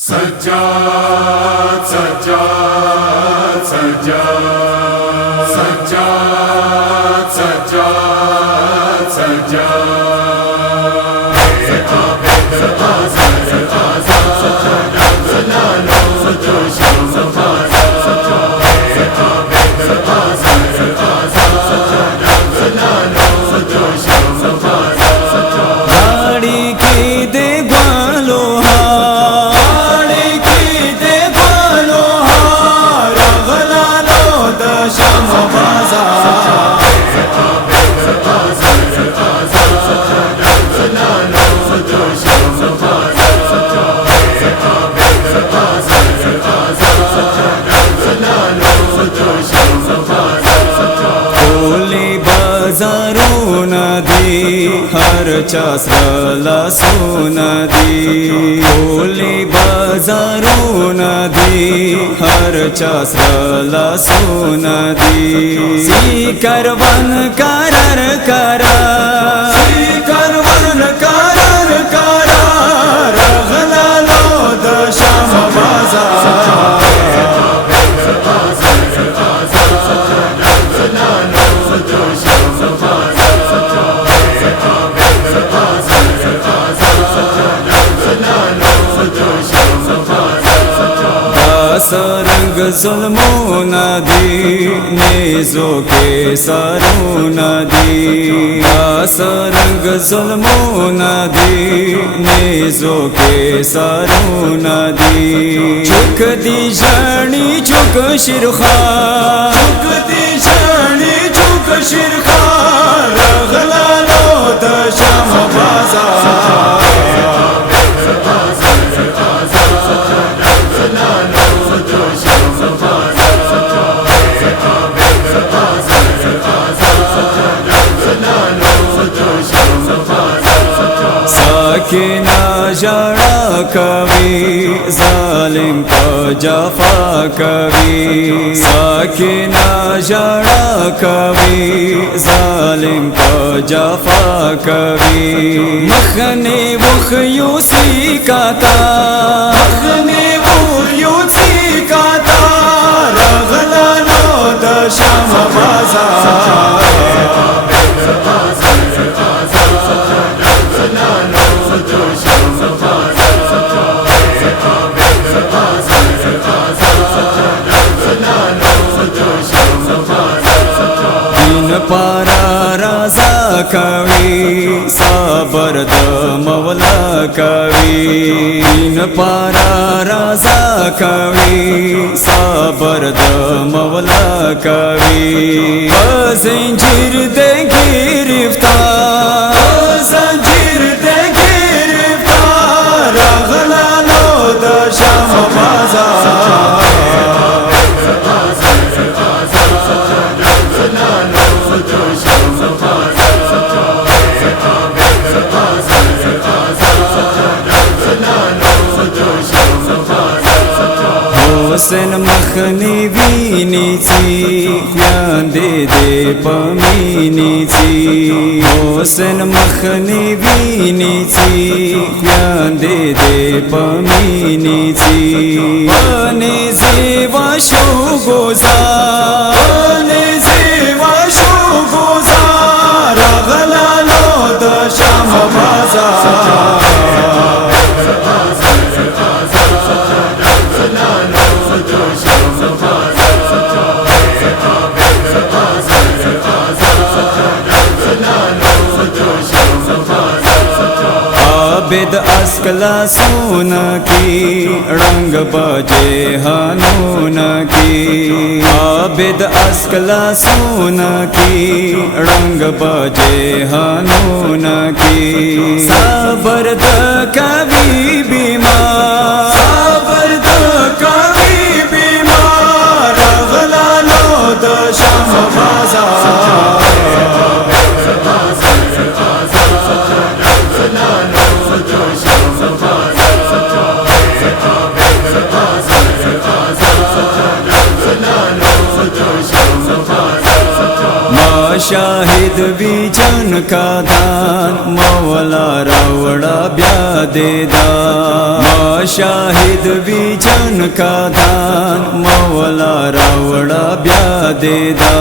सज्जाद सज्जाद सज्जाद सज्जाद सज्जाद सज्जाद हरच्या लसून दी ओली बाजारून दी हरच्या लसून दी सी करवन करार करा सी करवन करार करा रगला लो दशम बाजार सरंग जुल्मो नदी नेजो के सरू नदी सरंग जुल्मो नदी नेजो के सरू नदी चुक दी जानी चुक शिरखा चुक दी जानी चुक शिरखा रगला लो दशम बाजार साकिना जड़ा कवि जालिम को जफा कवि साकिना जड़ा कवि जालिम को जफा कवि मखने मुख यूसी काता मखने मुख यूसी काता रगला लो दशम बाजार पारा राजा कवि साबरद मौला कवि पारा राजा कवि साबरद मौला कवि जंजीर दे गिरफ्तार जंजीर दे गिरफ्तार रगला लो दशम बाजार हुसैन मखनी बीनी थी प्यांदे दे पमीनी थी हुसैन मखनी बीनी थी प्यांदे दे पमीनी थी बने जेवा शो गुजार बने जेवा शो गुजार रगला लो दशम बाजार आबिद अस्कला सोन की रंग बजे हनून की आबिद अस्कला सोन की रंग बजे हनून की साबरद कवि बीमार साबरद कवि बीमार रगला लो दशम बाजार शाहिद बीजन का दान मौला रवड़ा ब्यादे दान शाहिद विजन का दान मौला रावड़ा ब्यादेदा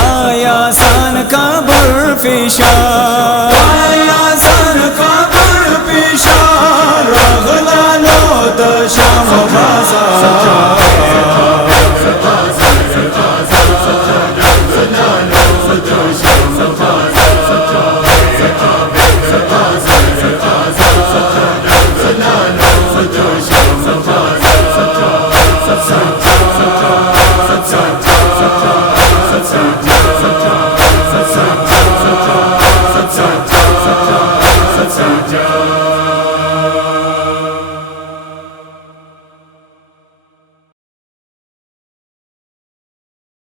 आया सान का बुरफिशा